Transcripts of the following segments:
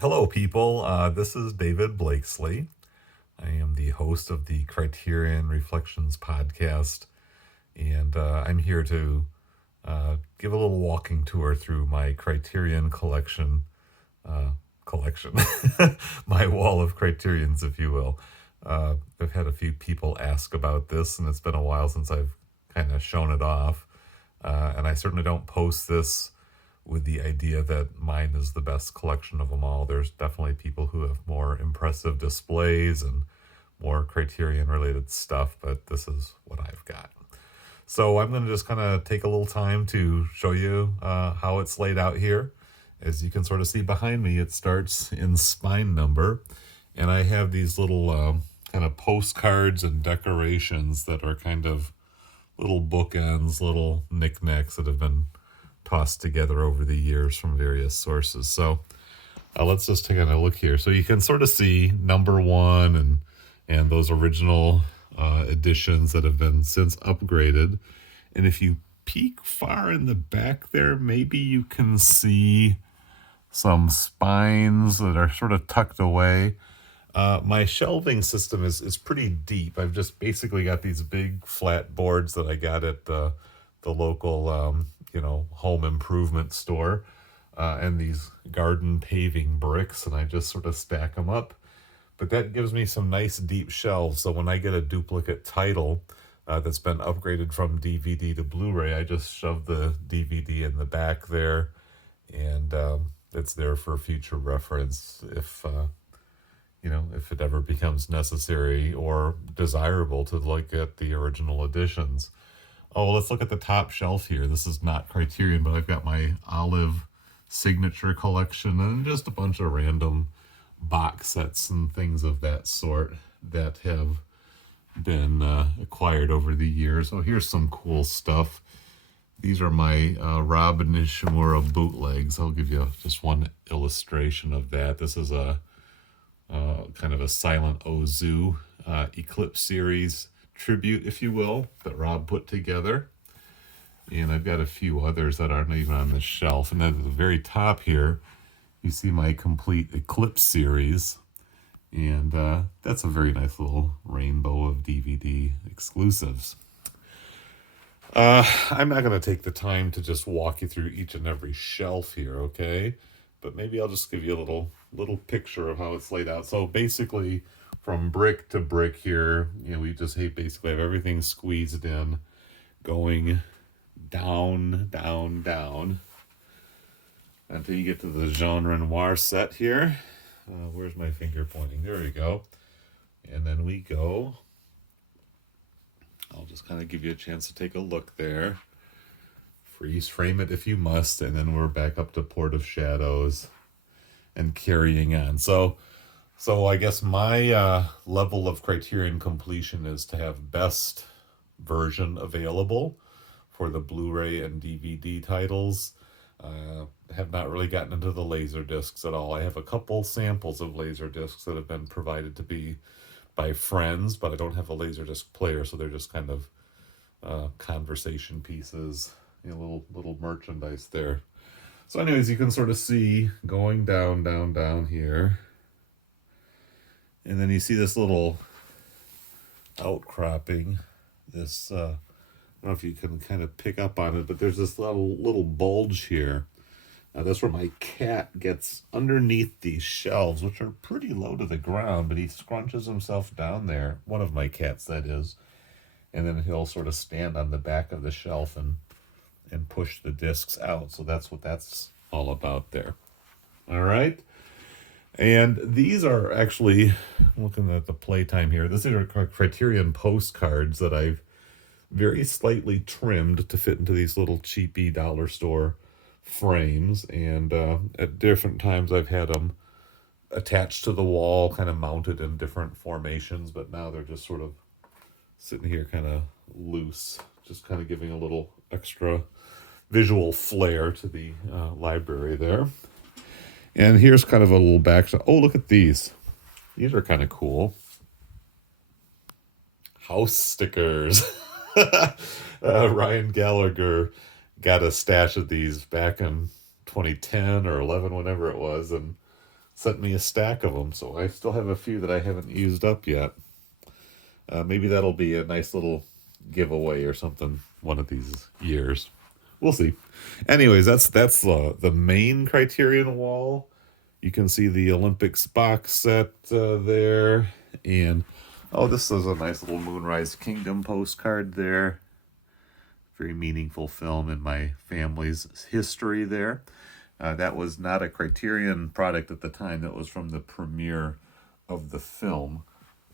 Hello, people. This is David Blakeslee. I am the host of the Criterion Reflections podcast, and I'm here to give a little walking tour through my Criterion collection. Collection, my wall of Criterions, if you will. I've had a few people ask about this, and it's been a while since I've kind of shown it off. And I certainly don't post this with the idea that mine is the best collection of them all. There's definitely people who have more impressive displays and more Criterion related stuff, but this is what I've got. So I'm going to just kind of take a little time to show you how it's laid out here. As you can sort of see behind me, it starts in spine number, and I have these little kind of postcards and decorations that are kind of little bookends, little knickknacks that have been tossed together over the years from various sources. So let's just take a look here. So you can sort of see number one and those original editions that have been since upgraded. And if you peek far in the back there, maybe you can see some spines that are sort of tucked away. My shelving system is pretty deep. I've just basically got these big flat boards that I got at the local home improvement store, and these garden paving bricks, and I just sort of stack them up. But that gives me some nice deep shelves. So when I get a duplicate title that's been upgraded from DVD to Blu-ray, I just shove the DVD in the back there, and it's there for future reference if it ever becomes necessary or desirable to look at the original editions. Oh, let's look at the top shelf here. This is not Criterion, but I've got my Olive Signature Collection and just a bunch of random box sets and things of that sort that have been acquired over the years. Oh, here's some cool stuff. These are my Rob Nishimura bootlegs. I'll give you just one illustration of that. This is a kind of a Silent Ozu Eclipse series tribute, if you will, that Rob put together. And I've got a few others that aren't even on the shelf. And then at the very top here, you see my complete Eclipse series. And that's a very nice little rainbow of DVD exclusives. I'm not going to take the time to just walk you through each and every shelf here, okay? But maybe I'll just give you a little picture of how it's laid out. So basically, from brick to brick here, we just basically have everything squeezed in, going down, down, down, until you get to the Jean Renoir set here. Where's my finger pointing? There we go. And then we go. I'll just kind of give you a chance to take a look there. Freeze frame it if you must, and then we're back up to Port of Shadows and carrying on. So I guess my level of Criterion completion is to have best version available for the Blu-ray and DVD titles. Have not really gotten into the laser discs at all. I have a couple samples of laser discs that have been provided to me by friends, but I don't have a laser disc player, so they're just kind of conversation pieces, little merchandise there. So anyways, you can sort of see going down, down, down here. And then you see this little outcropping. This, I don't know if you can kind of pick up on it, but there's this little bulge here. That's where my cat gets underneath these shelves, which are pretty low to the ground, but he scrunches himself down there. One of my cats, that is. And then he'll sort of stand on the back of the shelf and push the discs out. So that's what that's all about there. All right. And these are actually, looking at the playtime here, these are Criterion postcards that I've very slightly trimmed to fit into these little cheapy dollar store frames. And at different times I've had them attached to the wall, kind of mounted in different formations, but now they're just sort of sitting here kind of loose, just kind of giving a little extra visual flair to the library there. And here's kind of a little backshot. Oh, look at these. These are kind of cool. House stickers. Ryan Gallagher got a stash of these back in 2010 or 11, whenever it was, and sent me a stack of them, so I still have a few that I haven't used up yet. Maybe that'll be a nice little giveaway or something one of these years. We'll see. Anyways, that's the main Criterion wall. You can see the Olympics box set there, and oh, this is a nice little Moonrise Kingdom postcard there. Very meaningful film in my family's history there. That was not a Criterion product at the time. That was from the premiere of the film.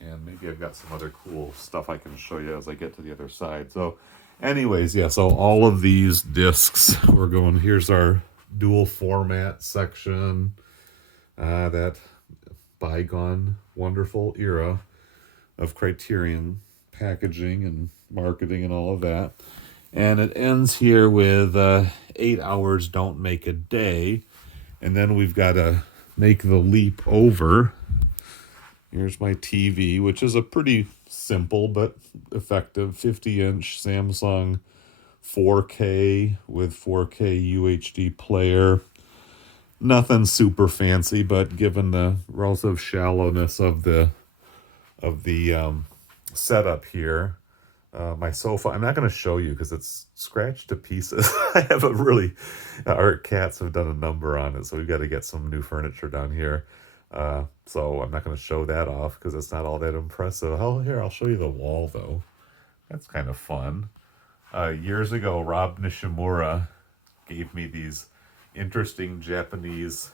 And maybe I've got some other cool stuff I can show you as I get to the other side. So anyways, yeah, so all of these discs, we're going, here's our dual format section. That bygone wonderful era of Criterion packaging and marketing and all of that. And it ends here with 8 hours don't make a day. And then we've got to make the leap over. Here's my TV, which is a pretty simple but effective 50-inch Samsung 4K with 4K UHD player. Nothing super fancy, but given the relative shallowness of the setup here, my sofa, I'm not going to show you because it's scratched to pieces. I have a really, our cats have done a number on it, so we've got to get some new furniture down here. So I'm not going to show that off because it's not all that impressive. Oh, here, I'll show you the wall, though. That's kind of fun. Years ago, Rob Nishimura gave me these interesting Japanese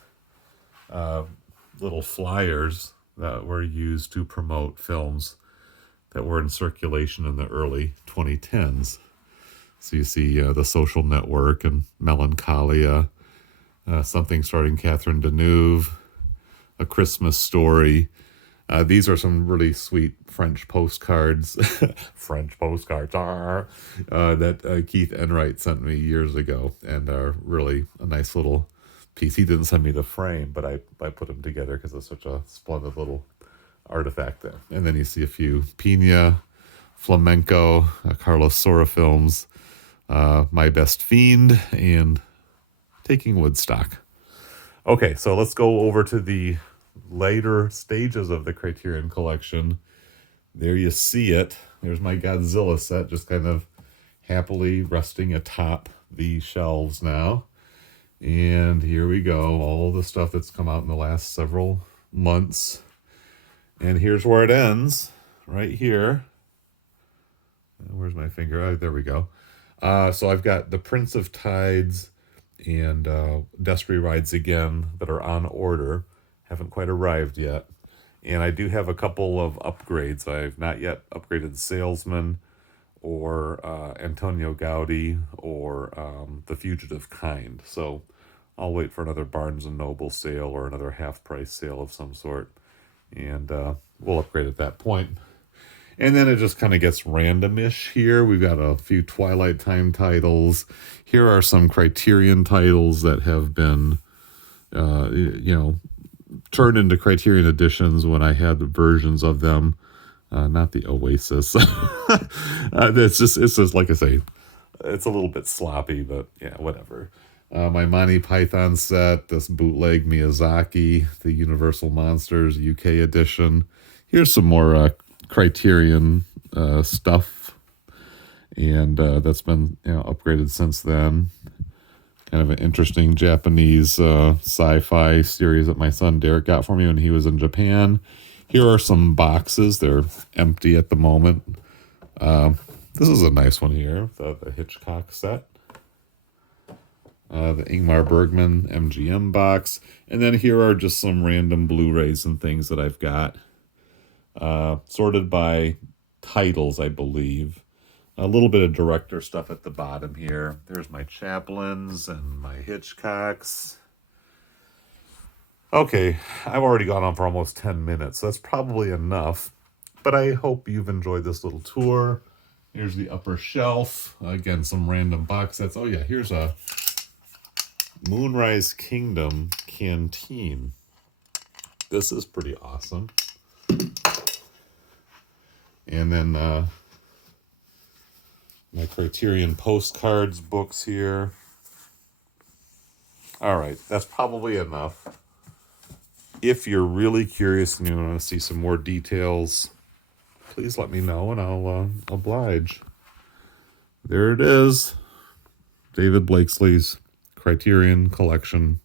little flyers that were used to promote films that were in circulation in the early 2010s. So you see The Social Network and Melancholia, Something Starring Catherine Deneuve, A Christmas Story. These are some really sweet French postcards, French postcards, that Keith Enright sent me years ago, and are really a nice little piece. He didn't send me the frame, but I put them together because it's such a splendid little artifact there. And then you see a few Pina, Flamenco, Carlos Saura films, My Best Fiend, and Taking Woodstock. Okay, so let's go over to the later stages of the Criterion Collection. There you see it. There's my Godzilla set, just kind of happily resting atop the shelves now. And here we go, all the stuff that's come out in the last several months. And here's where it ends, right here. Where's my finger? There we go. So I've got The Prince of Tides and Destry Rides Again that are on order. Haven't quite arrived yet. And I do have a couple of upgrades. I've not yet upgraded Salesman or Antonio Gaudi or The Fugitive Kind. So I'll wait for another Barnes & Noble sale or another half-price sale of some sort. And we'll upgrade at that point. And then it just kind of gets randomish here. We've got a few Twilight Time titles. Here are some Criterion titles that have been, turned into Criterion editions when I had the versions of them. Not the Oasis. It's just like I say, it's a little bit sloppy, but yeah, whatever. My Monty Python set, this bootleg Miyazaki, the Universal Monsters UK edition. Here's some more Criterion stuff, and that's been upgraded since then. Kind of an interesting Japanese sci-fi series that my son Derek got for me when he was in Japan. Here are some boxes. They're empty at the moment. This is a nice one here, the Hitchcock set. The Ingmar Bergman MGM box. And then here are just some random Blu-rays and things that I've got. Sorted by titles, I believe. A little bit of director stuff at the bottom here. There's my Chaplins and my Hitchcocks. Okay, I've already gone on for almost 10 minutes, so that's probably enough. But I hope you've enjoyed this little tour. Here's the upper shelf. Again, some random box sets. Oh yeah, here's a Moonrise Kingdom canteen. This is pretty awesome. And then my Criterion postcards books here. All right, that's probably enough. if you're really curious and you want to see some more details, please let me know and I'll oblige. There it is. David Blakeslee's Criterion Collection.